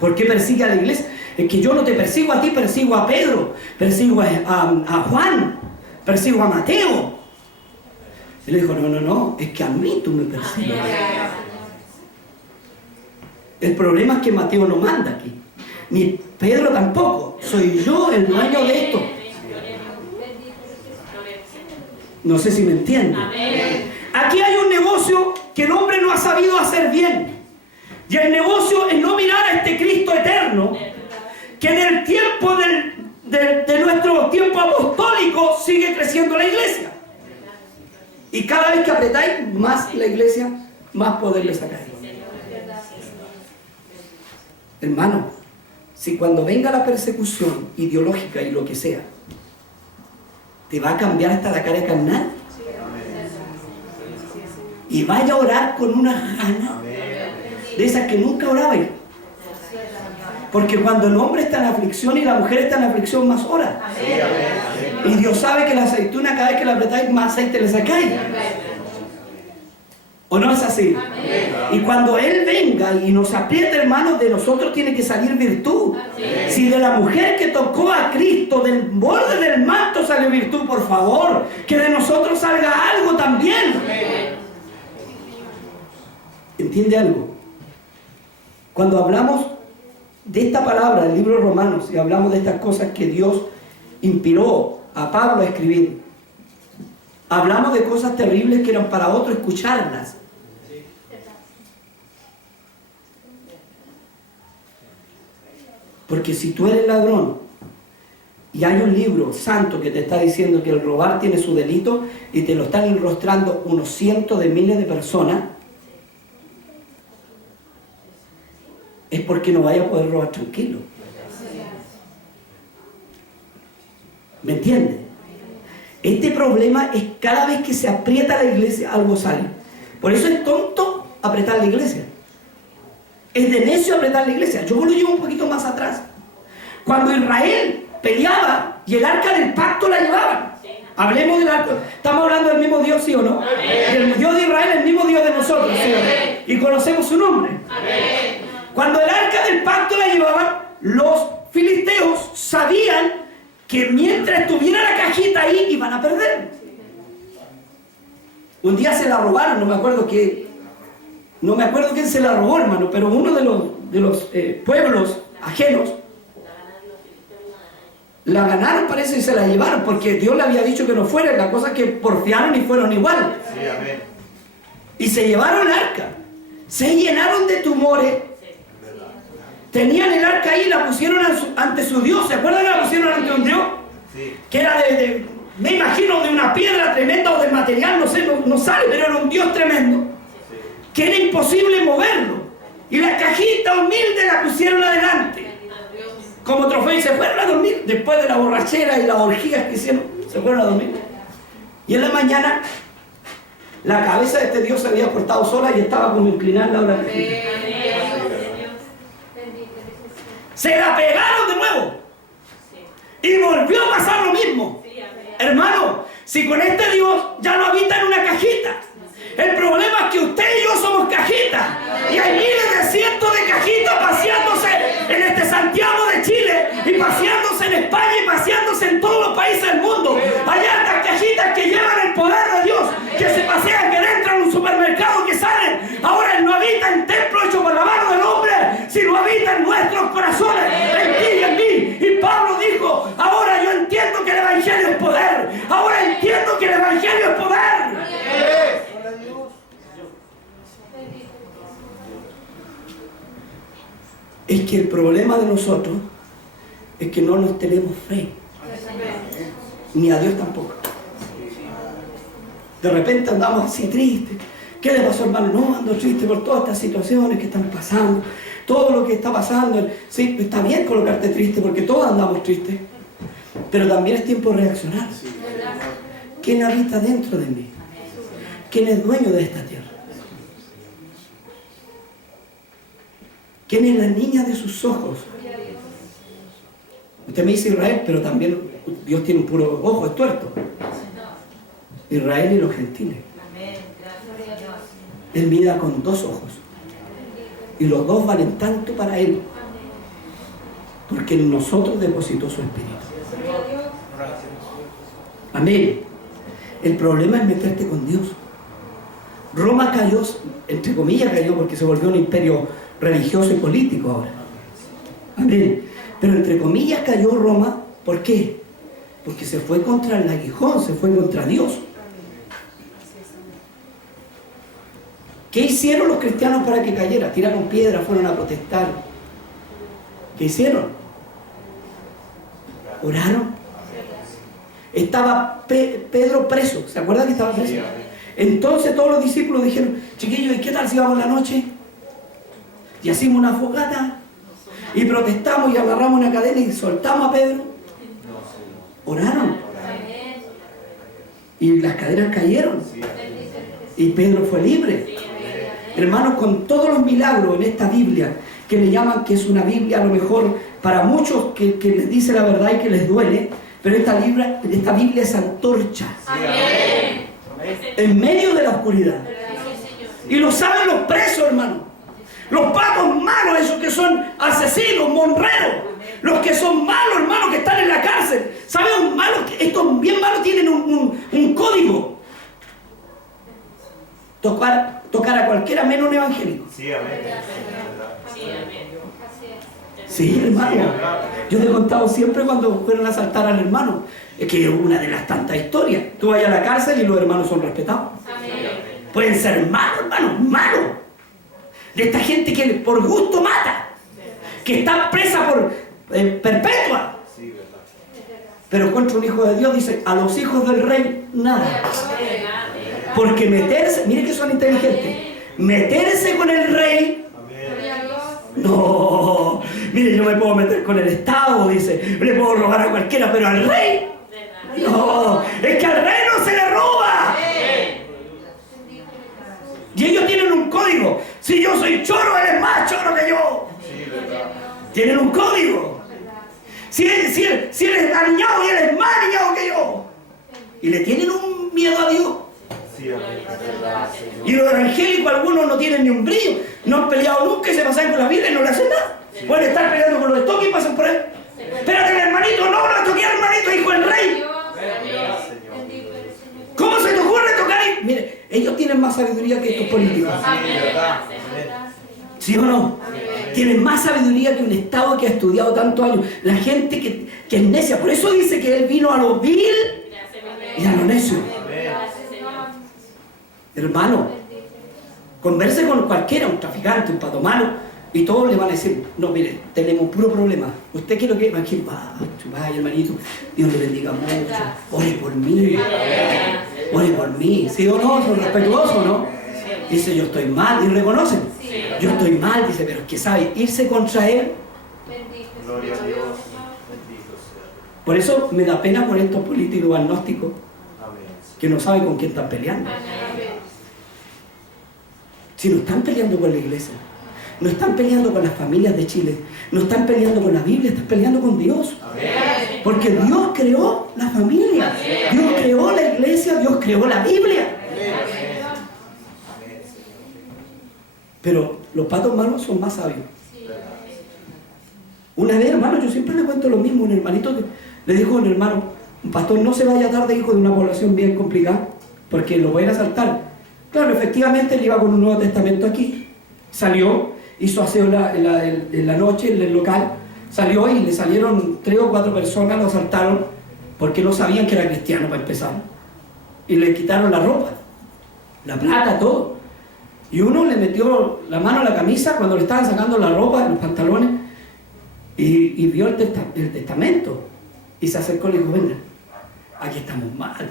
¿Por qué persigue a la iglesia? Es que yo no te persigo a ti, persigo a Pedro, persigo a Juan, persigo a Mateo. Él le dijo, no, es que a mí tú me persigues. El problema es que Mateo no manda aquí, ni Pedro tampoco. Soy yo el dueño de esto. No sé si me entienden. Aquí hay un negocio que el hombre no ha sabido hacer bien. Y el negocio es no mirar a este Cristo eterno, que en el tiempo de nuestro tiempo apostólico sigue creciendo la iglesia. Y cada vez que apretáis más la iglesia, más poder le sacáis. Hermano, si cuando venga la persecución ideológica y lo que sea, te va a cambiar hasta la cara carnal, y vaya a orar con una gana de esas que nunca orabais. Porque cuando el hombre está en aflicción y la mujer está en aflicción, más ora. Y Dios sabe que la aceituna, cada vez que la apretáis, más aceite le sacáis. ¿O no es así? Y cuando Él venga y nos apriete, hermanos, de nosotros tiene que salir virtud. Si de la mujer que tocó a Cristo, del borde del manto sale virtud, por favor, que de nosotros salga algo también. ¿Entiende algo? Cuando hablamos de esta palabra, del libro de Romanos, y hablamos de estas cosas que Dios inspiró a Pablo a escribir, hablamos de cosas terribles que eran para otro escucharlas. Porque si tú eres ladrón y hay un libro santo que te está diciendo que el robar tiene su delito y te lo están enrostrando unos cientos de miles de personas, es porque no vaya a poder robar tranquilo. ¿Me entiendes? Este problema es cada vez que se aprieta la iglesia, algo sale. Por eso es tonto apretar la iglesia. Es de necio apretar la iglesia. Yo lo llevo un poquito más atrás. Cuando Israel peleaba y el arca del pacto la llevaban. Hablemos del arca. Estamos hablando del mismo Dios, ¿sí o no? El Dios de Israel es el mismo Dios de nosotros, ¿sí o no? Y conocemos su nombre. Cuando el arca del pacto la llevaban, los filisteos sabían que mientras estuviera la cajita ahí, iban a perder. Un día se la robaron, no me acuerdo quién se la robó, hermano, pero uno de los pueblos ajenos la ganaron, parece, y se la llevaron, porque Dios le había dicho que no fuera. La cosa es que porfiaron y fueron igual. Sí, amén. Y se llevaron el arca, se llenaron de tumores. Tenían el arca ahí y la pusieron ante su Dios. ¿Se acuerdan que la pusieron ante un Dios? Sí. Que era me imagino, de una piedra tremenda o de material, no sé, no sale, pero era un Dios tremendo. Sí. Que era imposible moverlo. Y la cajita humilde la pusieron adelante. Como trofeo, y se fueron a dormir. Después de la borrachera y las orgías que hicieron, se fueron a dormir. Y en la mañana, la cabeza de este Dios se había cortado sola y estaba como inclinada a la cajita. Se la pegaron de nuevo. Y volvió a pasar lo mismo. Hermano, si con este Dios ya no habita en una cajita. El problema es que usted y yo somos cajitas. Y hay miles de cientos de cajitas paseándose en este Santiago de Chile, y paseándose en España, y paseándose en todos los países del mundo. Hay estas cajitas que llevan el poder de Dios, que se pasean, que entran en un supermercado, que salen. Ahora Él no habita en templo hecho por la mano del hombre, sino habita en nuestros corazones, en ti y en mí. Y Pablo dijo, ahora yo entiendo que el Evangelio es poder. Ahora entiendo que el Evangelio es poder. Es que el problema de nosotros es que no nos tenemos fe, ni a Dios tampoco. De repente andamos así tristes, ¿Qué le pasó, hermano? No, ando triste por todas estas situaciones que están pasando, todo lo que está pasando. Sí, está bien colocarte triste porque todos andamos tristes, pero también es tiempo de reaccionar. ¿Quién habita dentro de mí? ¿Quién es dueño de esta tierra? ¿Quién es la niña de sus ojos? Usted me dice Israel, pero también Dios tiene un puro ojo, es tuerto. Israel y los gentiles. Él mira con dos ojos. Y los dos valen tanto para Él. Porque en nosotros depositó su espíritu. Amén. El problema es meterte con Dios. Roma cayó, entre comillas cayó, porque se volvió un imperio religioso y político ahora. Amén. Pero entre comillas cayó Roma, ¿por qué? Porque se fue contra el aguijón, se fue contra Dios. ¿Qué hicieron los cristianos para que cayera? Tiraron piedras, fueron a protestar. ¿Qué hicieron? Oraron. Estaba Pedro preso, ¿se acuerdan que estaba preso? Entonces todos los discípulos dijeron, chiquillos, ¿y qué tal si vamos la noche? Y hacemos una fogata y protestamos y agarramos una cadena y soltamos a Pedro. Oraron. Y las cadenas cayeron. Y Pedro fue libre. Hermanos, con todos los milagros en esta Biblia, que le llaman que es una Biblia a lo mejor para muchos que les dice la verdad y que les duele, pero esta Biblia es antorcha. Amén. En medio de la oscuridad. Y lo saben los presos, hermano. Los pagos malos, esos que son asesinos, monreros. Los que son malos, hermano, que están en la cárcel. ¿Saben? Estos bien malos tienen un código. Tocar a cualquiera menos un evangélico. Sí, amén. Sí, hermano. Yo te he contado siempre cuando fueron a asaltar al hermano. Es que es una de las tantas historias. Tú vas a la cárcel y los hermanos son respetados. Pueden ser malos, hermano, malos. De esta gente que por gusto mata. Que está presa por perpetua. Pero contra un hijo de Dios dice, a los hijos del rey, nada. Porque meterse, mire que son inteligentes, meterse con el rey, no, mire, yo me puedo meter con el Estado, dice, le puedo robar a cualquiera, pero al rey, no, es que al rey no se le roba. Y ellos tienen un código. Si yo soy choro, él es más choro que yo. Tienen un código. Si él es aniñado y él es más aniñado que yo. Y le tienen un miedo a Dios. Y los evangélicos, algunos no tienen ni un brillo, no han peleado nunca y se pasan con la Biblia y no le hacen nada. Pueden estar peleando con los estoques y pasan por ahí. Espérate, el hermanito, no lo toqué al hermanito, hijo del rey. ¿Cómo se te ocurre tocar ahí? Mire, ellos tienen más sabiduría que estos políticos. ¿Sí o no? Tienen más sabiduría que un Estado que ha estudiado tantos años. La gente que es necia. Por eso dice que Él vino a lo vil y a lo necio. Hermano, converse con cualquiera, un traficante, un patomano, y todos le van a decir, no, mire, tenemos un puro problema. ¿Usted qué es lo que va? Vaya, hermanito, Dios le bendiga mucho. Ore por mí. Ore por mí. ¿Sí o no? ¿Son respetuosos, no? Dice, yo estoy mal, y reconocen. Yo estoy mal, dice, pero es que sabe, irse contra Él. Gloria a Dios. Bendito sea. Por eso me da pena por estos políticos agnósticos que no saben con quién están peleando. Si no están peleando con la iglesia, no están peleando con las familias de Chile, no están peleando con la Biblia, están peleando con Dios. Porque Dios creó la familia, Dios creó la iglesia, Dios creó la Biblia. Pero los patos malos son más sabios. Una vez, hermano, yo siempre le cuento lo mismo. Un hermanito le dijo a un hermano, un pastor, no se vaya tarde, hijo de una población bien complicada, porque lo van a asaltar. Claro, efectivamente él iba con un Nuevo Testamento aquí, salió, hizo aseo en la noche en el local, salió y le salieron 3 o 4 personas, lo asaltaron porque no sabían que era cristiano para empezar, y le quitaron la ropa, la plata, todo, y uno le metió la mano a la camisa cuando le estaban sacando la ropa, los pantalones, y vio el testamento, y se acercó y le dijo, venga, aquí estamos mal.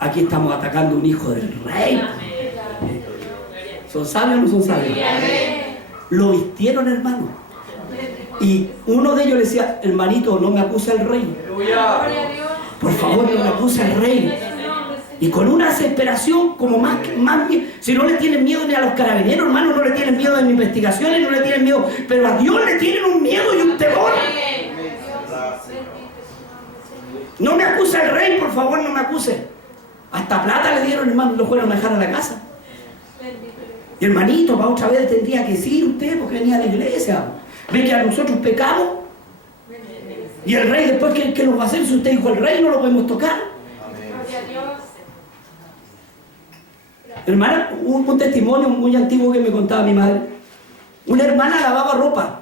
Aquí estamos atacando a un hijo del rey. ¿Son sabios o no son sabios? Lo vistieron, hermano. Y uno de ellos le decía, hermanito, no me acusa el rey. Por favor, no me acusa el rey. Y con una desesperación como más, si no le tienen miedo ni a los carabineros, hermano, no le tienen miedo a las investigaciones, no le tienen miedo, pero a Dios le tienen un miedo y un temor. No me acusa el rey, por favor, no me acuse. Hasta plata le dieron, hermano, y lo fueron a dejar a la casa. Y hermanito, para otra vez tendría que decir usted, porque venía a la iglesia. Ve que a nosotros pecamos. Y el rey después, ¿qué nos va a hacer? Si usted dijo el rey, no lo podemos tocar. Hermana, un testimonio muy antiguo que me contaba mi madre. Una hermana lavaba ropa.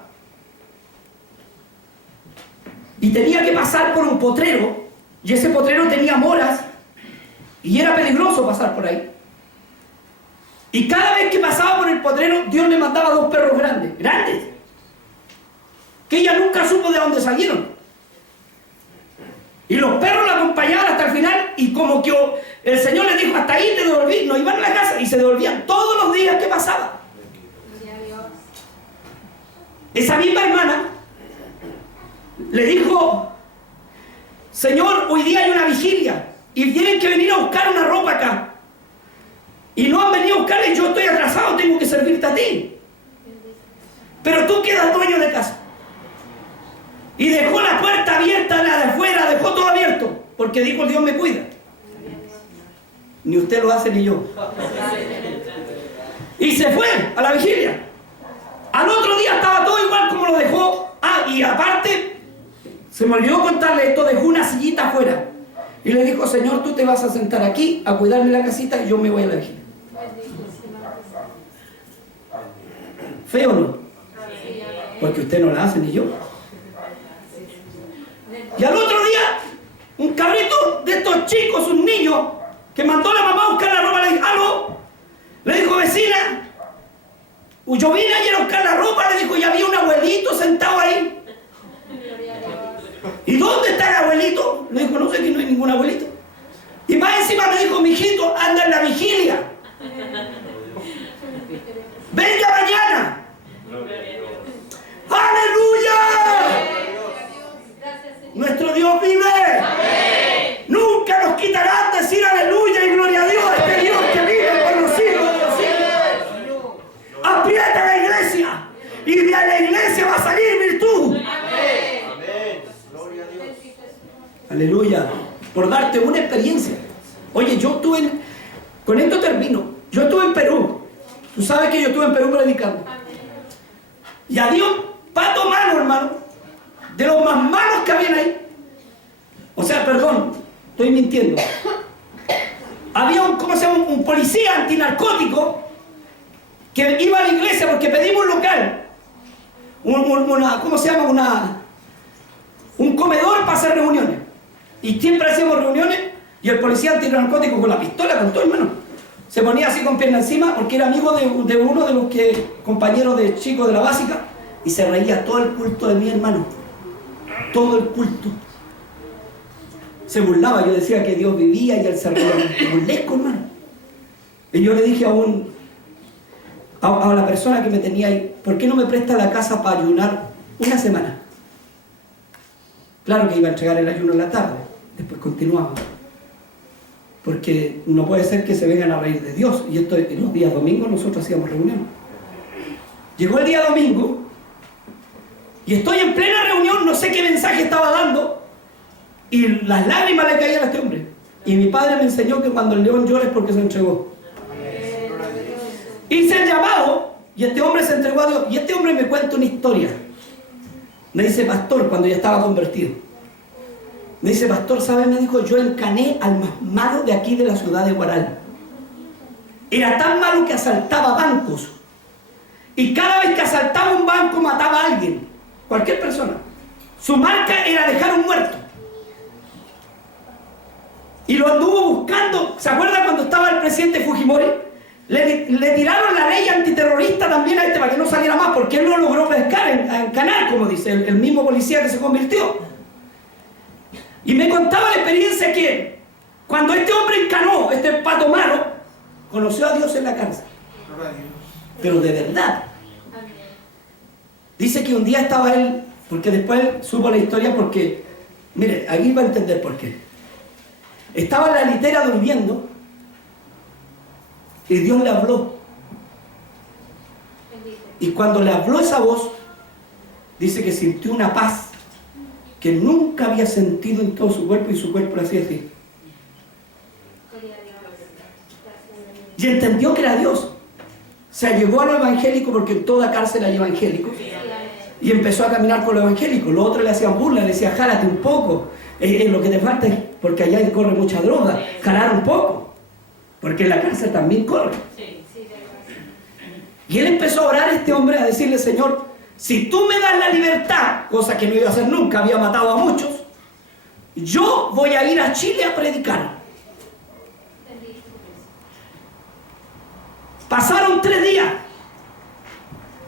Y tenía que pasar por un potrero. Y ese potrero tenía moras. Y era peligroso pasar por ahí. Y cada vez que pasaba por el potrero, Dios le mandaba 2 perros grandes. Grandes. Que ella nunca supo de dónde salieron. Y los perros la acompañaban hasta el final. Y como que el Señor les dijo, hasta ahí te devolví. No iban a la casa. Y se devolvían todos los días que pasaba. Esa misma hermana le dijo, Señor, hoy día hay una vigilia. Y tienen que venir a buscar una ropa acá. Y no han venido a buscarla y yo estoy atrasado, tengo que servirte a ti. Pero tú quedas dueño de casa. Y dejó la puerta abierta, la de afuera, dejó todo abierto. Porque dijo, Dios me cuida. Ni usted lo hace ni yo. Y se fue a la vigilia. Al otro día estaba todo igual como lo dejó. Y aparte, se me olvidó contarle esto, dejó una sillita afuera. Y le dijo, Señor, tú te vas a sentar aquí a cuidarme la casita y yo me voy a la vigilia. ¿Feo o no? Porque usted no la hace ni yo. Y al otro día, un cabrito de estos chicos, un niño, que mandó a la mamá a buscar la ropa, le dijo, ¿aló? Le dijo, vecina, yo vine ayer a buscar la ropa, le dijo, y había un abuelito sentado ahí. ¿Y dónde está el abuelito? Le dijo, no sé, que no hay ningún abuelito. Y más encima me dijo, mijito, anda en la vigilia. Venga mañana. ¡Aleluya! Nuestro Dios vive. Nunca nos quitarán decir aleluya y gloria a Dios. Este Dios que vive por los siglos de los siglos. Aprieta la iglesia. Y de la iglesia va a salir virtud. Aleluya. Por darte una experiencia. Oye, yo estuve con esto termino. Yo estuve en Perú. Tú sabes que yo estuve en Perú predicando. Y había un pato malo, hermano. De los más malos que habían ahí. O sea, perdón, estoy mintiendo. Había un policía antinarcótico que iba a la iglesia porque pedimos un local. Un comedor para hacer reuniones. Y siempre hacíamos reuniones y el policía antinarcótico con la pistola, con todo, hermano, se ponía así con pierna encima porque era amigo de uno de los compañeros de chicos de la básica y se reía todo el culto de mi hermano. Todo el culto. Se burlaba, yo decía que Dios vivía y él se reía. Burlesco, hermano. Y yo le dije a la persona que me tenía ahí, ¿por qué no me presta la casa para ayunar una semana? Claro que iba a entregar el ayuno en la tarde, después continuaba. Porque no puede ser que se vengan a reír de Dios. Y esto, en los días domingos nosotros hacíamos reuniones. Llegó el día domingo y estoy en plena reunión, no sé qué mensaje estaba dando y las lágrimas le caían a este hombre. Y mi padre me enseñó que cuando el león llora es porque se entregó. Hice el llamado y este hombre se entregó a Dios. Y este hombre me cuenta una historia. Me dice, pastor, cuando ya estaba convertido. Me dice, pastor, ¿sabe? Me dijo, yo encané al más malo de aquí de la ciudad de Huaral. Era tan malo que asaltaba bancos. Y cada vez que asaltaba un banco mataba a alguien. Cualquier persona. Su marca era dejar un muerto. Y lo anduvo buscando. ¿Se acuerda cuando estaba el presidente Fujimori? Le tiraron la ley antiterrorista también a este para que no saliera más, porque él no logró pescar, encanar, como dice el mismo policía que se convirtió. Y me contaba la experiencia que cuando este hombre encanó, este pato malo, conoció a Dios en la cárcel. Pero de verdad. Dice que un día estaba él, porque después supo la historia, porque, mire, aquí va a entender por qué. Estaba en la litera durmiendo y Dios le habló. Y cuando le habló esa voz, dice que sintió una paz que nunca había sentido en todo su cuerpo, y su cuerpo le hacía así. Y entendió que era Dios. Se allegó a lo evangélico, porque en toda cárcel hay evangélicos. Y empezó a caminar con lo evangélico. Los otros le hacían burla, le decían, jálate un poco. Lo que te falta es, porque allá corre mucha droga, jalar un poco. Porque en la cárcel también corre. Y él empezó a orar a este hombre, a decirle, Señor, si tú me das la libertad, cosa que no iba a hacer nunca, había matado a muchos, yo voy a ir a Chile a predicar. Pasaron 3 días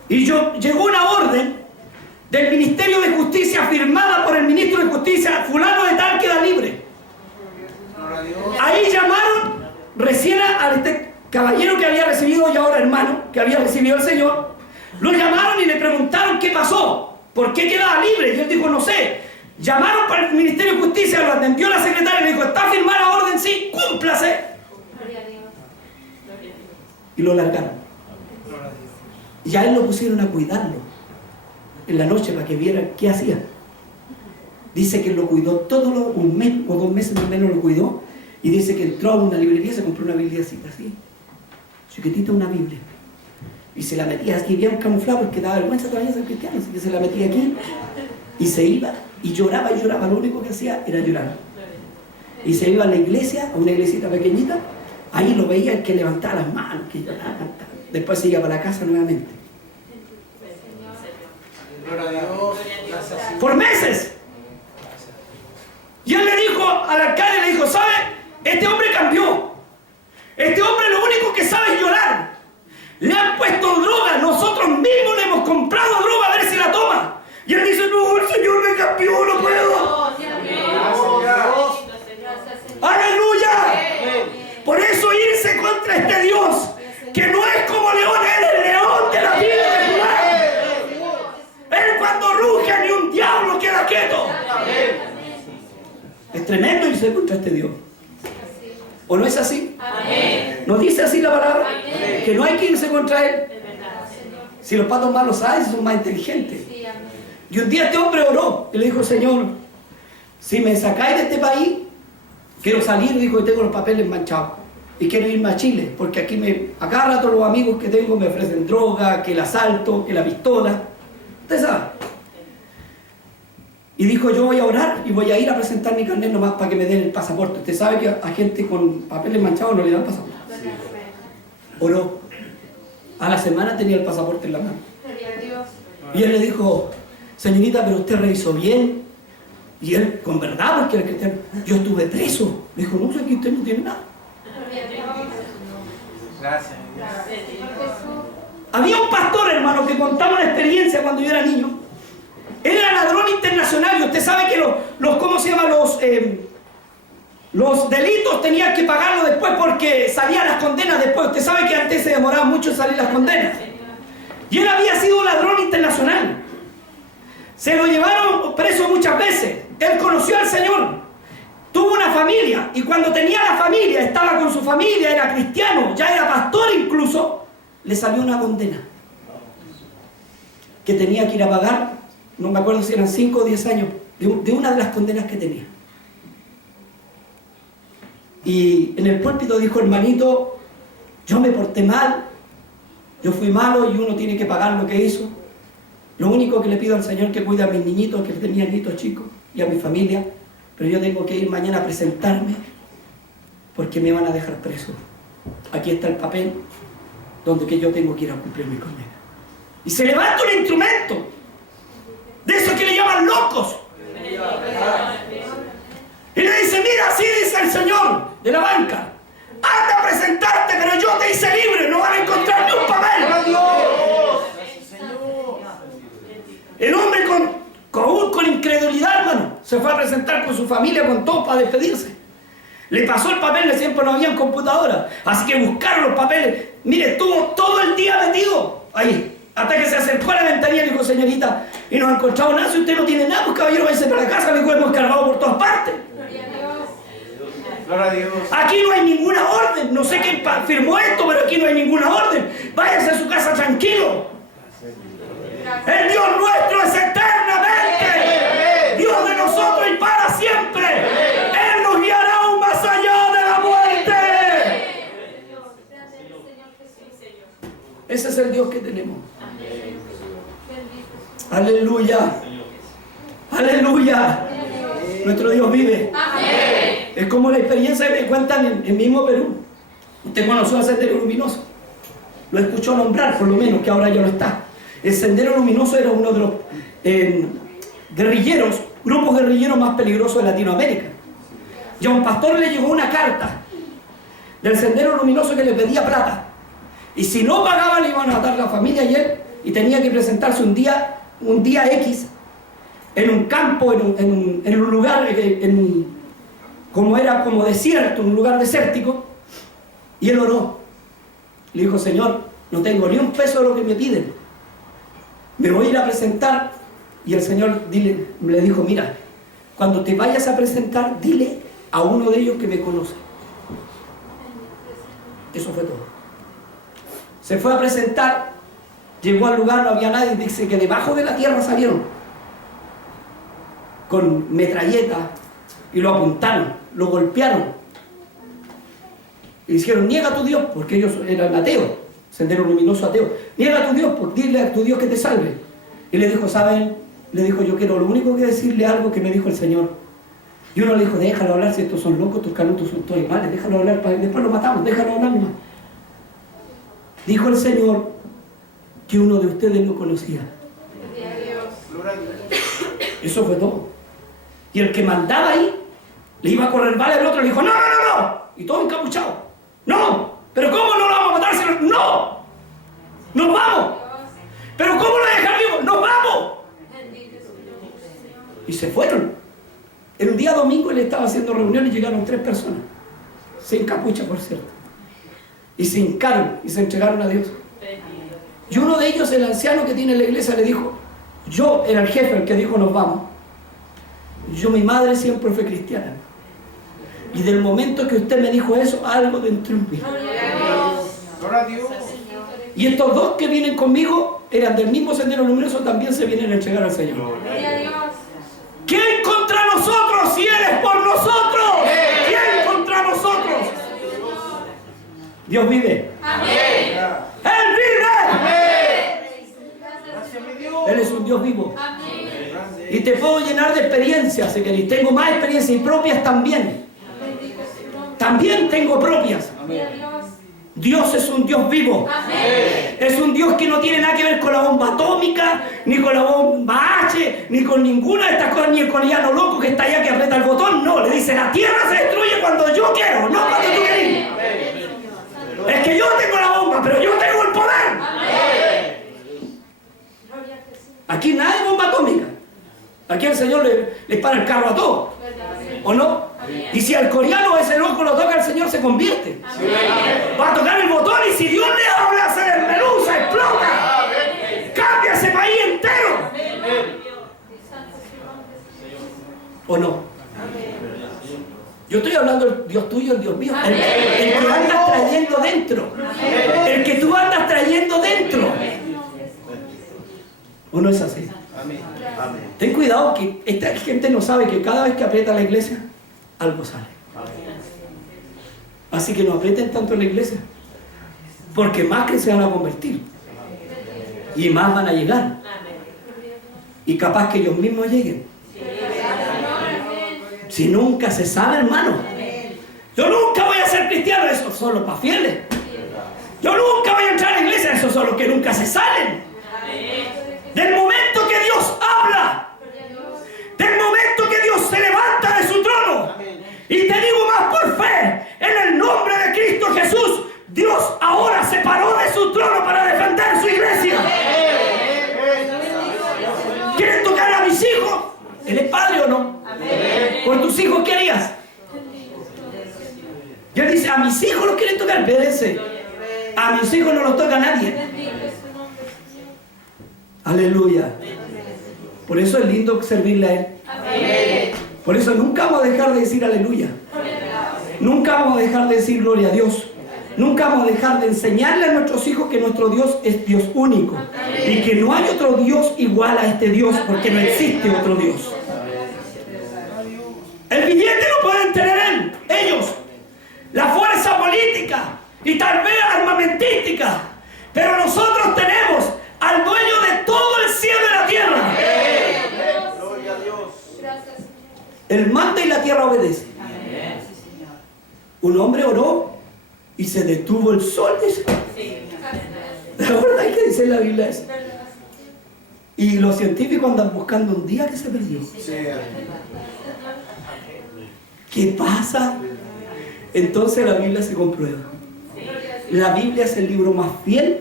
y llegó una orden del Ministerio de Justicia firmada por el ministro de Justicia, fulano de tal queda libre. Ahí llamaron recién a este caballero que había recibido, y ahora hermano, que había recibido el Señor. Lo llamaron y le preguntaron qué pasó, por qué quedaba libre, y él dijo, no sé. Llamaron para el Ministerio de Justicia, lo atendió la secretaria y le dijo, ¿está firmada la orden? Sí, cúmplase. Y lo largaron. Y a él lo pusieron a cuidarlo en la noche para que viera qué hacía. Dice que lo cuidó todo un mes o 2 meses más o menos lo cuidó, y dice que entró a una librería, se compró una Biblia así, chiquitita, una Biblia, y se la metía aquí bien camuflado, porque daba vergüenza todavía ser cristiano, así que se la metía aquí y se iba y lloraba, lo único que hacía era llorar. Y se iba a la iglesia, a una iglesita pequeñita, ahí lo veía el que levantaba las manos, que lloraba, después se iba para la casa nuevamente. Por meses. Y él le dijo al alcalde, le dijo, ¿sabe? Este hombre cambió. Este hombre lo único que sabe es llorar. Le han puesto droga, nosotros mismos le hemos comprado droga a ver si la toma. Y él dice, no, el Señor me cambió, no puedo. ¡Aleluya! Por eso irse contra este Dios, que no es como león, él es el león de la tribu de Judá. Él cuando ruge ni un diablo queda quieto. Es tremendo irse contra este Dios. ¿O no es así? Amén. ¿No dice así la palabra? Amén. Que no hay que irse contra él. Si los patos más lo saben, son más inteligentes. Y un día este hombre oró y le dijo, Señor, si me sacáis de este país, quiero salir, dijo, y tengo los papeles manchados. Y quiero irme a Chile, porque aquí a cada rato los amigos que tengo me ofrecen droga, que el asalto, que la pistola. Usted sabe. Y dijo, yo voy a orar y voy a ir a presentar mi carnet nomás para que me den el pasaporte. Usted sabe que a gente con papeles manchados no le dan pasaporte. Oró. A la semana tenía el pasaporte en la mano. Y él le dijo, señorita, pero usted revisó bien. Y él, con verdad, porque era cristiano, yo estuve preso. Me dijo, no, sé que usted no tiene nada. Gracias. Había un pastor, hermano, que contaba una experiencia cuando yo era niño. Él era ladrón internacional, y usted sabe que ¿cómo se llama? Los delitos tenían que pagarlo después, porque salían las condenas después. Usted sabe que antes se demoraba mucho en salir las condenas. Y él había sido ladrón internacional. Se lo llevaron preso muchas veces. Él conoció al Señor. Tuvo una familia, y cuando tenía la familia, estaba con su familia, era cristiano, ya era pastor incluso, le salió una condena que tenía que ir a pagar. No me acuerdo si eran 5 o 10 años de una de las condenas que tenía. Y en el púlpito dijo, hermanito, yo me porté mal, yo fui malo y uno tiene que pagar lo que hizo. Lo único que le pido al Señor que cuide a mis niñitos, que tenía niñitos chicos, y a mi familia, pero yo tengo que ir mañana a presentarme porque me van a dejar preso. Aquí está el papel donde que yo tengo que ir a cumplir mi condena. Y se levanta un instrumento de esos que le llaman locos. Y le dice, mira, así dice el Señor de la banca, anda a presentarte, pero yo te hice libre, no van a encontrar ni un papel. El hombre con incredulidad, hermano, se fue a presentar con su familia, con todo, para despedirse. Le pasó el papel, siempre no había computadora, así que buscaron los papeles. Mire, estuvo todo el día metido ahí. Hasta que se acercó a la ventanilla y le dijo, señorita, y nos ha encontrado nada. Si usted no tiene nada, pues caballero, váyase para la casa. Le dijo, hemos cargado por todas partes. Gloria a Dios. Aquí no hay ninguna orden. No sé quién firmó esto, pero aquí no hay ninguna orden. Váyase a su casa tranquilo. El Dios nuestro es eternamente Dios de nosotros y para siempre. Él nos guiará aún más allá de la muerte. Ese es el Dios que tenemos. Aleluya. Aleluya. Nuestro Dios vive. Es como la experiencia que me cuentan en mismo Perú. Usted conoció el Sendero Luminoso. Lo escuchó nombrar, por lo menos, que ahora ya no está. El Sendero Luminoso era uno de los grupos guerrilleros más peligrosos de Latinoamérica. Y a un pastor le llegó una carta del Sendero Luminoso que le pedía plata. Y si no pagaba, le iban a matar a la familia y él, y tenía que presentarse un día X, en un campo, en un lugar, como era como desierto, un lugar desértico, y él oró. Le dijo, Señor, no tengo ni un peso de lo que me piden. Me voy a ir a presentar. Y el Señor le dijo, mira, cuando te vayas a presentar, dile a uno de ellos que me conoce. Eso fue todo. Se fue a presentar, llegó al lugar, no había nadie, dice que debajo de la tierra salieron con metralletas y lo apuntaron, lo golpearon. Y dijeron, niega a tu Dios, porque ellos eran ateos, Sendero Luminoso ateo. Niega a tu Dios, pues dile a tu Dios que te salve. Y le dijo, ¿saben? Le dijo, yo quiero lo único que decirle algo que me dijo el Señor. Y uno le dijo, déjalo hablar, si estos son locos, estos canutos son todos iguales, déjalo hablar, después lo matamos, déjalo hablar más. Dijo el Señor que uno de ustedes lo conocía. Eso fue todo. Y el que mandaba ahí, le iba a correr bala al otro, le dijo, no. Y todo encapuchado. No, pero ¿cómo no lo vamos a matar? No, nos vamos. Pero ¿cómo lo dejan vivo? Nos vamos. Y se fueron. En un día domingo él estaba haciendo reuniones y llegaron 3 personas. Sin capucha, por cierto. Y se hincaron y se entregaron a Dios. Y uno de ellos, el anciano que tiene la iglesia, le dijo, yo era el jefe, el que dijo nos vamos. Mi madre siempre fue cristiana. Y del momento que usted me dijo eso, algo dentro de mí. Gloria a Dios. Y estos 2 que vienen conmigo eran del mismo Sendero Luminoso, también se vienen a entregar al Señor. ¿Quién contra nosotros si Él es por nosotros? ¿Quién contra nosotros? Dios vive. Amén. Él vive. Amén. Él es un Dios vivo. Amén. Y te puedo llenar de experiencias, si queréis. Tengo más experiencias y propias también. También tengo propias. Dios es un Dios vivo. Amén. Es un Dios que no tiene nada que ver con la bomba atómica, ni con la bomba H, ni con ninguna de estas cosas, ni el coreano loco que está allá que aprieta el botón. No, le dice, la tierra se destruye cuando yo quiero, no cuando tú querés. Es que yo tengo la bomba, pero yo tengo el poder. Aquí nada de bomba atómica. Aquí el Señor le para el carro a todos. ¿O no? Y si al coreano ese loco lo toca, el Señor se convierte. Va a tocar el botón y si Dios le habla, se desmenuza, explota. Cambia ese país entero. ¿O no? Yo estoy hablando del Dios tuyo, el Dios mío. El que andas trayendo dentro. El que tú andas trayendo dentro. ¿O no es así? Ten cuidado que esta gente no sabe que cada vez que aprieta la iglesia, algo sale. Así que no aprieten tanto en la iglesia, porque más que se van a convertir y más van a llegar, y capaz que ellos mismos lleguen. Si nunca se sabe, hermano. Yo nunca voy a ser cristiano, esos son los más fieles. Yo nunca voy a entrar a la iglesia, esos son los que nunca se salen. Del momento que Dios habla, del momento que Dios se levanta de su trono, y te digo más por fe, en el nombre de Cristo Jesús, Dios ahora se paró de su trono para defender su iglesia. ¿Quieren tocar a mis hijos? ¿Él es padre o no? ¿Por tus hijos qué harías? Y él dice, a mis hijos los quieren tocar, espérense. A A mis hijos no los toca nadie. Aleluya. Por eso es lindo servirle a Él. Por eso nunca vamos a dejar de decir aleluya. Nunca vamos a dejar de decir gloria a Dios. Nunca vamos a dejar de enseñarle a nuestros hijos que nuestro Dios es Dios único. Y que no hay otro Dios igual a este Dios, porque no existe otro Dios. El billete lo pueden tener ellos. La fuerza política y tal vez armamentística. Pero nosotros tenemos al dueño de todo el cielo y la tierra. Gloria a Dios. Él manda y la tierra obedece. Un hombre oró y se detuvo el sol. Dice. La verdad es que dice en la Biblia eso. Y los científicos andan buscando un día que se perdió. ¿Qué pasa? Entonces la Biblia se comprueba. La Biblia es el libro más fiel.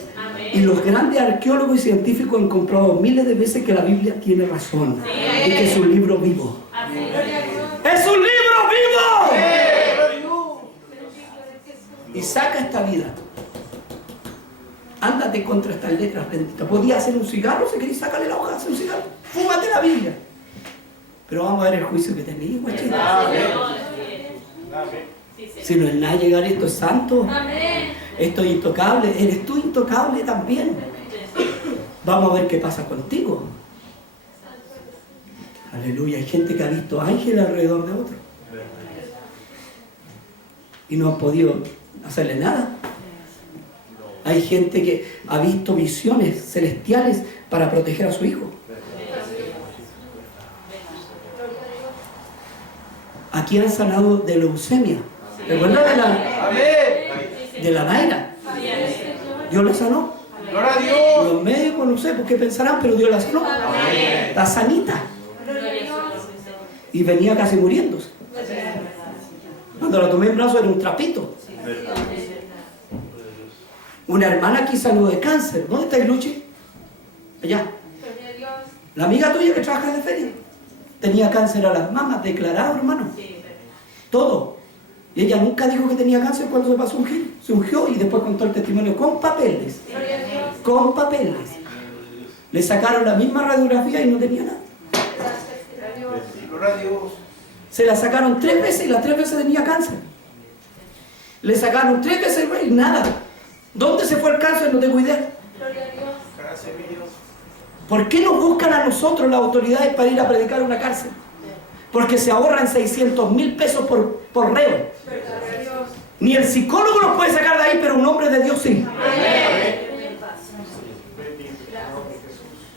Y los grandes arqueólogos y científicos han comprobado miles de veces que la Biblia tiene razón. Y que es un libro vivo. ¡Es un libro vivo! Y saca esta vida. Ándate contra estas letras benditas. Podía hacer un cigarro, si queréis sacarle la hoja, hacer un cigarro. Fúmate la Biblia. Pero vamos a ver el juicio que tenéis, guachito. Si no es nada llegar, esto es santo. Esto es intocable. Eres tú intocable también. Vamos a ver qué pasa contigo. Aleluya. Hay gente que ha visto ángeles alrededor de otro. Y no han podido hacerle nada. Hay gente que ha visto visiones celestiales para proteger a su hijo. Aquí han sanado de leucemia. ¿Recuerdan de la Naira? Dios la sanó. Gloria a Dios. Los médicos no sé por qué pensarán, pero Dios la sanó. Está sanita. Y venía casi muriéndose. Cuando la tomé en brazos era un trapito. Una hermana aquí salió de cáncer. ¿Dónde está Luchi? Allá. La amiga tuya que trabaja en la feria. Tenía cáncer a las mamas, declarado, hermano. Todo. Y ella nunca dijo que tenía cáncer cuando se pasó a ungir. Se ungió y después contó el testimonio con papeles. Con papeles. Le sacaron la misma radiografía y no tenía nada. Gloria a Dios. Se la sacaron 3 veces y las 3 veces tenía cáncer. Le sacaron 3 veces y nada. ¿Dónde se fue el cáncer? No tengo idea. Gracias, mi Dios. ¿Por qué nos buscan a nosotros las autoridades para ir a predicar a una cárcel? Porque se ahorran 600,000 pesos por reo. Ni el psicólogo los puede sacar de ahí, pero un hombre de Dios sí.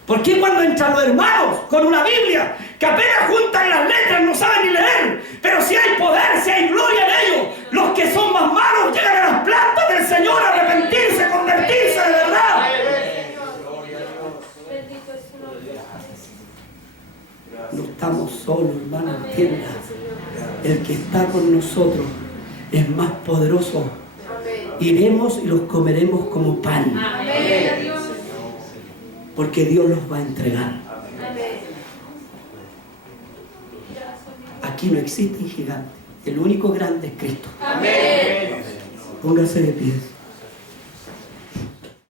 ¿Por qué cuando entran los hermanos con una Biblia que apenas juntan las letras no saben ni leer? Pero si hay poder, si hay gloria en ellos, los que son más malos llegan a las plantas del Señor a arrepentirse, convertirse de verdad. No estamos solos, hermano, entienda. El que está con nosotros es más poderoso. Iremos y los comeremos como pan. Porque Dios los va a entregar. Aquí no existe gigante. El único grande es Cristo. Póngase de pie.